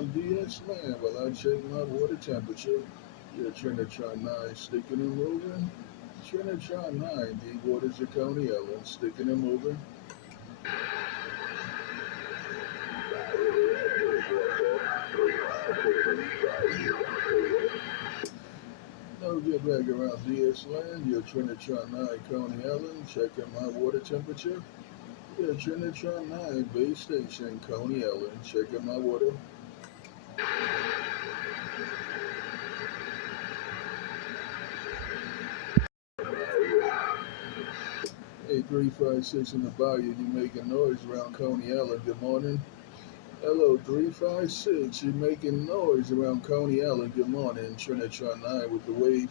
around DS land while I check my water temperature. Yeah, Trinitron9 sticking and moving. Trinitron9, deep waters of Coney Island, sticking and moving. Now we get back around DS land. Yeah, Trinitron9, Coney Island, checking my water temperature. Yeah, Trinitron9, base station, Coney Island, checking my water. 8356 in the bayou, you making noise around Coney Island. Good morning. Hello, 356, you making noise around Coney Island. Good morning. Trinitron9 with the wave.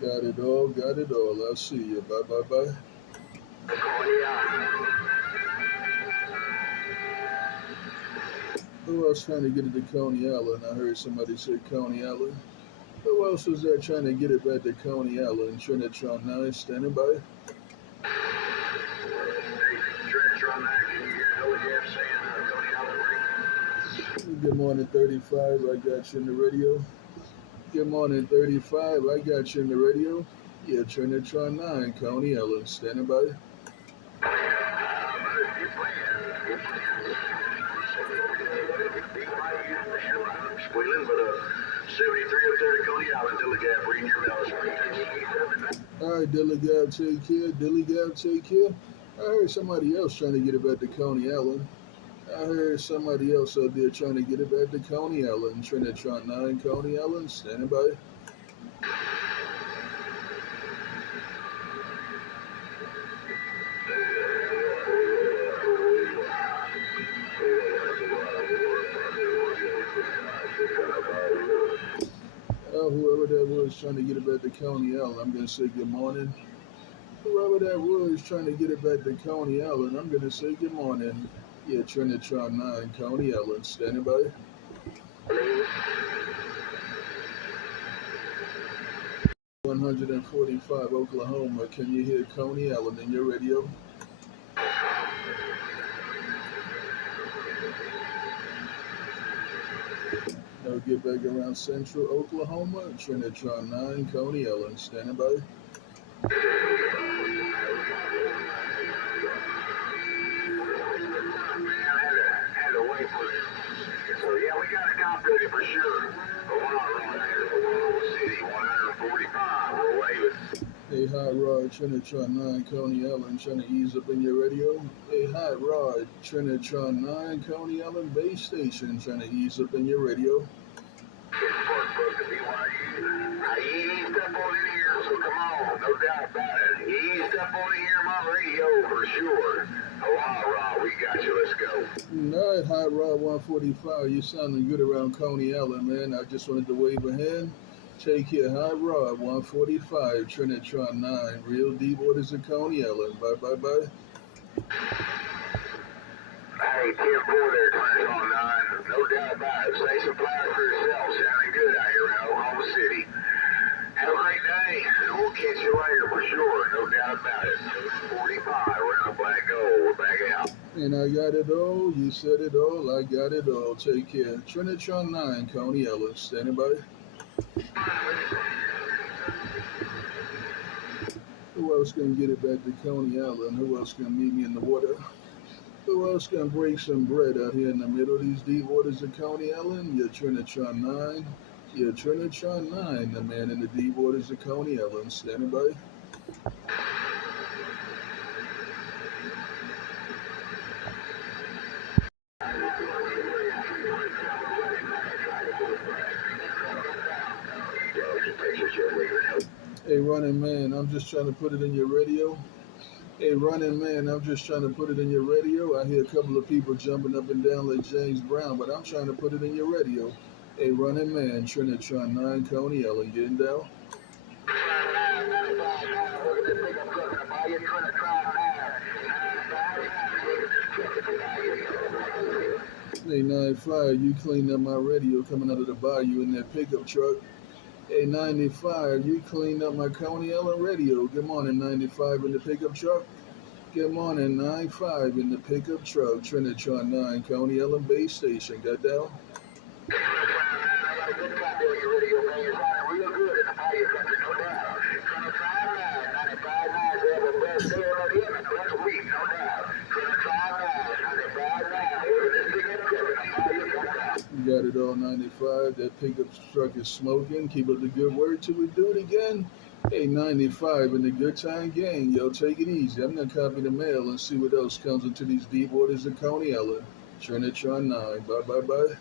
Got it all, got it all. I'll see you. Bye, bye, bye. Who else trying to get it to Coney Island? I heard somebody say Coney Island. Who else was there trying to get it back to Coney Island? Trinitron9 standing by. Good morning, 35. I got you in the radio. Good morning, 35. I got you in the radio. Yeah, Trinitron9, Coney Island, standing by. Squealing, but 73 up there to Coney Island, Dilly Gap, reading your bells. All right, Dilly Gap, take care. Dilly Gap, take care. I heard somebody else trying to get it back to Coney Island. I heard somebody else out there trying to get it back to Coney Island. Trinitron9, Coney Island, standing by. Whoever that was trying to get it back to Coney Island, I'm going to say good morning. Whoever that was trying to get it back to Coney Island, I'm going to say good morning. Yeah, Trinitron9, Coney Island, standing by. .145 Oklahoma, can you hear Coney Island in your radio? Now get back around central Oklahoma, Trinitron9, Coney Island, standing by. So yeah, we got a cop ready for sure. City, 145, we're waving. Hey, Hot Rod, Trinitron9, Coney Island, trying to ease up in your radio. Hey, Hot Rod, Trinitron9, Coney Island base station, trying to ease up in your radio. He eased up on in here, so come on, no doubt about it. He eased up on in here, my radio for sure. Oh, Hot Rod, we got you, let's go. All right, Hot Rod 145, you sounding good around Coney Island, man. I just wanted to wave a hand. Take care, Hot Rod 145, Trinitron9, real deep waters of Coney Island. Bye, bye, bye. Hey, 10-4 there, Trinitron9, no doubt about it. Say some flowers for yourself, sounding good out here in Oklahoma City. Have a great day, and we'll catch you later for sure, no doubt about it. 45, we're on Black Gold, we're back out. And I got it all, you said it all, I got it all. Take care. Trinitron9, Coney Island, standing by. Who else can get it back to Coney Island? Who else can meet me in the water? Who else can break some bread out here in the middle of these deep waters of Coney Island? Yeah, Trinitron9. Yeah, Trinitron9, the man in the deep waters of Coney Island, standing by. Hey, running man, I'm just trying to put it in your radio. Hey, running man, I'm just trying to put it in your radio. I hear a couple of people jumping up and down like James Brown, but I'm trying to put it in your radio. Hey, running man, Trinitron9, Coney Island, getting down. Hey, 9-5, you cleaned up my radio coming out of the bayou in that pickup truck. Hey, 95, you cleaned up my Coney Island radio. Good morning, 95 in the pickup truck. Good morning, 95 in the pickup truck. Trinitron9, Coney Island Base Station. Got down? You got it all, 95. That pickup truck is smoking. Keep up the good work till we do it again. Hey, 95 in the good time gang. Yo, take it easy. I'm going to copy the mail and see what else comes into these deep waters of Coney Island. Trinitron9. Bye, bye, bye.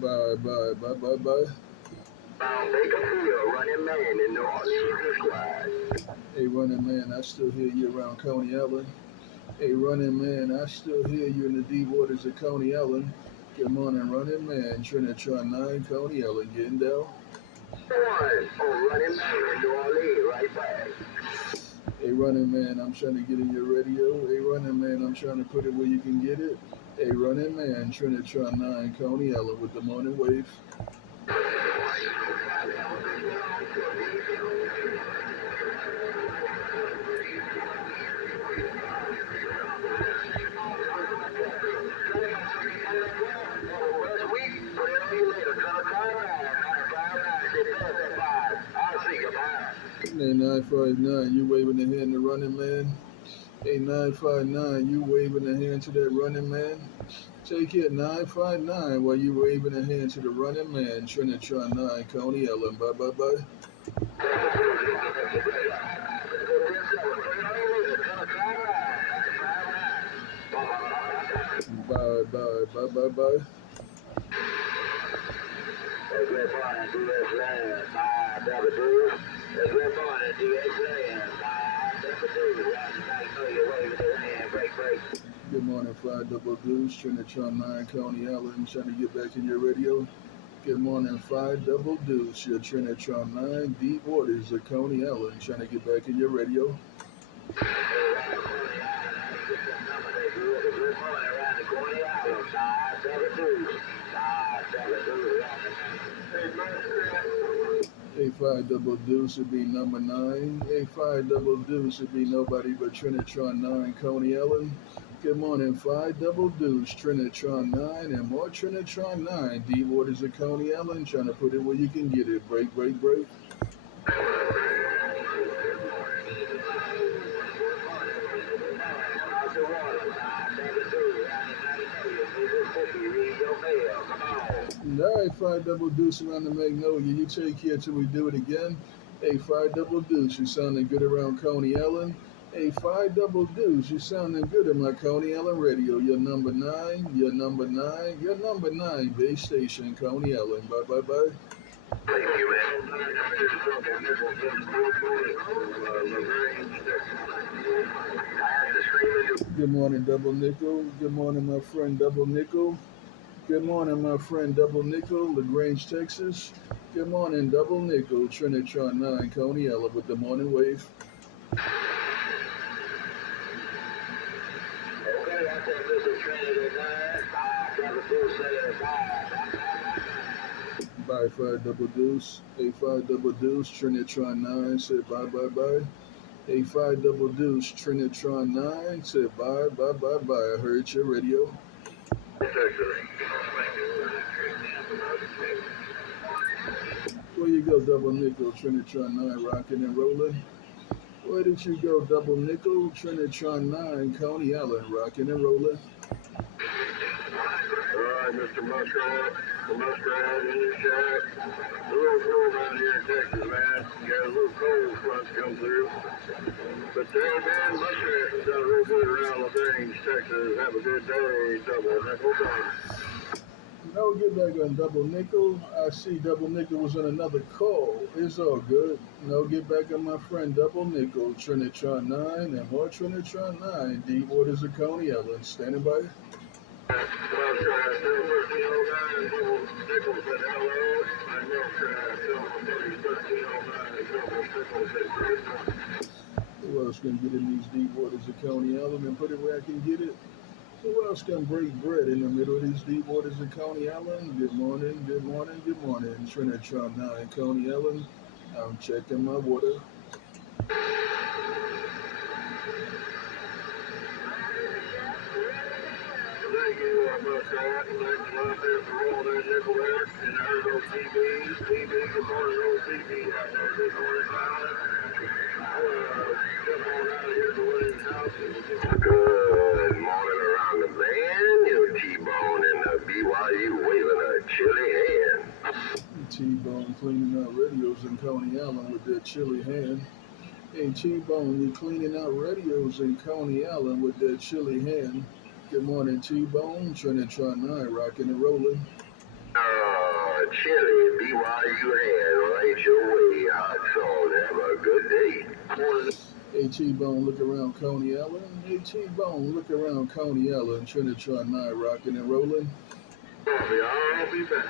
Bye, bye, bye, bye, bye. Hey, running man, I still hear you around Coney Island. Hey, running man, I still hear you in the deep waters of Coney Island. Good morning, running man. Trinitron9, Coney Island, getting down. Hey, running man, I'm trying to get in your radio. Hey, running man, I'm trying to put it where you can get it. Hey, running man, Trinitron9, Coney Island with the morning wave. Hey, 959, you waving the hand to running man. Hey, 959, you waving the hand to that running man. Take it, 959, while you waving the hand to the running man. Trinitron9, Coney Island. Bye, bye, bye. Bye, bye, bye, bye, bye. Good morning, 5 double deuce, Trinitron9, Coney Island, trying to get back in your radio. Good morning, 5 double deuce, your Trinitron9, deep waters of Coney Island, trying to get back in your radio. Hey, 5 double deuce would be number 9. Hey, 5 double deuce would be nobody but Trinitron9, Coney Island. Good morning, 5 double deuce, Trinitron9, and more Trinitron9, deep waters of Coney Island, trying to put it where you can get it. Break, break, break. All right, 5 double deuce around the Magnolia. You take care till we do it again. Hey, 5 double deuce, you sounding good around Coney Island. Hey, 5 double deuce, you sounding good in my Coney Island radio. You're number 9, you're number 9, you're number 9, base station, Coney Island. Bye, bye, bye. Thank you, man. Good morning, Double Nickel. Good morning, my friend Double Nickel. Good morning, my friend Double Nickel, LaGrange, Texas. Good morning, Double Nickel, Trinitron9, Coney Island with the morning wave. Okay, I think this is Trinity9. Bye, 5 double deuce. Hey, 5 double deuce, Trinitron9, said bye, bye, bye. Hey, 5 double deuce, Trinitron9, said bye, bye, bye, bye. I heard your radio. Where you go, Double Nickel, Trinitron9, rocking and rolling? Where did you go, Double Nickel, Trinitron9, Coney Island, rocking and rolling? All right, Mr. Muskrat, the Muskrat in your shack. A little cold down here in Texas, man. Got a little cold front come through. But hey, man, Muskrat done real good around LaGrange, Texas. Have a good day, Double Nickel. No, get back on Double Nickel. I see Double Nickel was on another call. It's all good. No, get back on my friend Double Nickel, Trinitron9, and more Trinitron9, deep waters of Coney Island. Standing by. Who else can get in these deep waters of County Island and put it where I can get it? Who else can break bread in the middle of these deep waters of County Island? Good morning, good morning, good morning. Trinitron9, County Island. I'm checking my water. Thank you, Mustang. Thanks a lot there for all that nickel there. And there's those CBs. CB, good morning, those CB out there this morning. Jump on out of here to Williams House. Good morning around the band. You T-Bone and the BYU waving a chilly hand. T-Bone cleaning out radios in Coney Island with that chilly hand. Hey, T-Bone, you cleaning out radios in Coney Island with that chilly hand. Good morning, T-Bone. Trinitron9, rocking and rolling. Chilly, BYU hand, right your way, hot sauce. Have a good day. Hey, T-Bone, look around Coney Island. Hey, T-Bone, look around Coney Island. Trinitron9, rocking and rolling. I'll be back.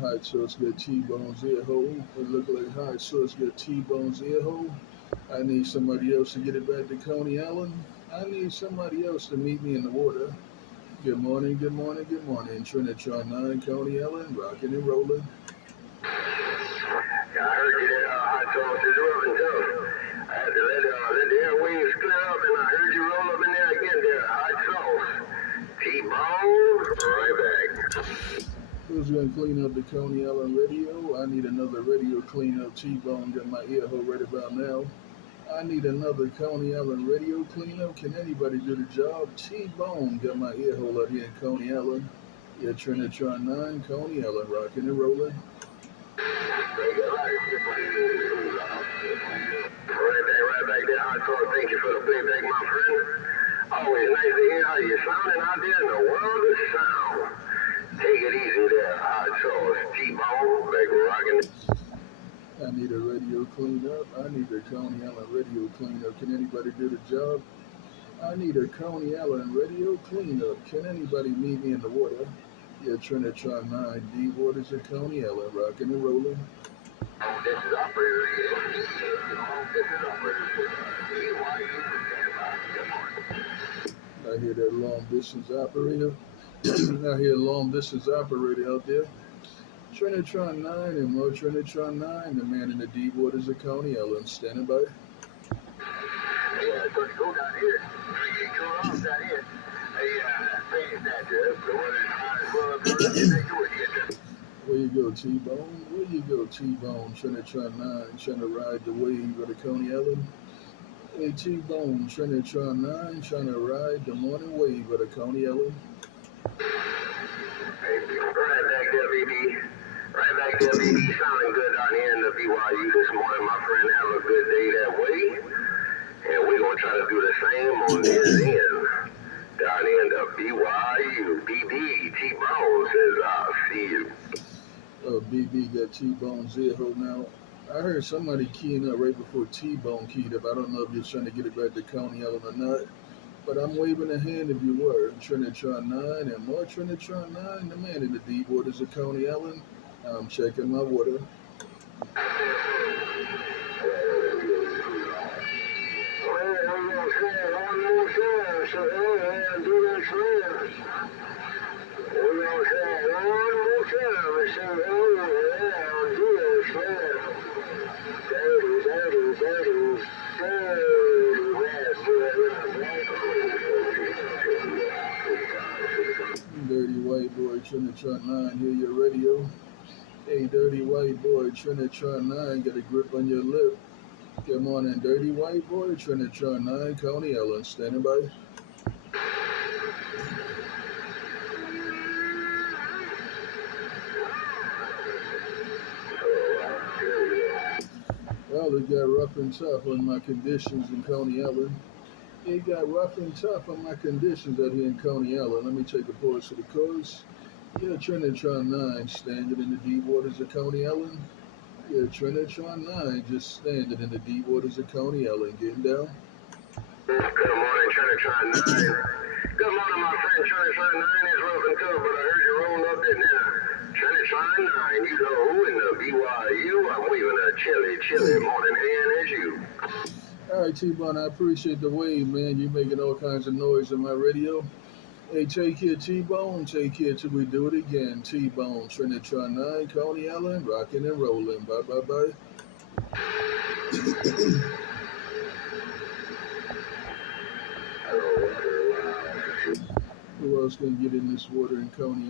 Hot sauce got T-Bone's ear hole. It look like hot sauce got T-Bone's ear hole. I need somebody else to get it back to Coney Island. I need somebody else to meet me in the water. Good morning, good morning, good morning. Trinitron9, Coney Island, rocking and rolling. I heard you there, hot sauce is rubbing tough. I had to let the airwaves clear up, and I heard you roll up in there again there, hot sauce. T-Bone, right back. Who's gonna clean up the Coney Island radio? I need another radio cleanup. T-Bone got my ear hole right about now. I need another Coney Island radio cleanup. Can anybody do the job? T-Bone got my ear hole out here in Coney Island. Yeah, Trinitron9, Coney Island, rocking and rolling. Right back there, hot sauce. Thank you for the playback, my friend. Always nice to hear how you're sounding out there in the world of sound. Take it easy there, hot sauce. T-Bone, back rocking. I need a radio cleanup. I need a Coney Island radio cleanup. Can anybody do the job? I need a Coney Island radio cleanup. Can anybody meet me in the water? Yeah, Trinitron9, deep waters of Coney Island, rocking and rolling. This is operator. I hear that long distance operator. I hear long distance operator out there. Trinitron9 and more Trinitron9, the man in the deep waters of Coney Island, standing by. Yeah, so go down here. Go off down here. Where you go, T-Bone? Where you go, T-Bone? Trinitron9 trying to ride the wave of the Coney Island. Hey, T-Bone, Trinitron9 trying to ride the morning wave of the Coney Island. Right back there, BB. Right back there, BB. Sounding good down here in the BYU this morning, my friend. Have a good day that way. And we're going to try to do the same on this end. Down in the BYU. BB, T-Bone says, I'll see you. BB got T-Bone's ear hole now. I heard somebody keying up right before T-Bone keyed up. I don't know if you're trying to get it back to Coney Island or not. But I'm waving a hand if you were. Trinitron9 and more Trinitron9, the man in the deep waters of Coney Island. I'm checking my water. Dirty white boy Trinitron9, hear your radio. Hey, dirty white boy Trinitron9, got a grip on your lip. Good morning, dirty white boy Trinitron9, Coney Island, standing by. Well, it got rough and tough on my conditions in Coney Island. It got rough and tough on my conditions out here in Coney Island. Let me take a pause for the course. Yeah, Trinitron9 standing in the deep waters of Coney Island. Yeah, Trinitron9 just standing in the deep waters of Coney Island, getting down. Good morning, Trinitron9. Good morning, my friend. Trinitron9 is rough and tough, but I heard you rolling up in there. Trinitron9, you know who in the BYU? I'm waving a chilly morning hand at you. All right, T-Bone, I appreciate the wave, man. You making all kinds of noise in my radio. Hey, take care, T-Bone. Take care till we do it again. T-Bone, Trinitron9, Coney Island, rocking and rolling. Bye. Hello, water. Who else gonna get in this water in Coney Island?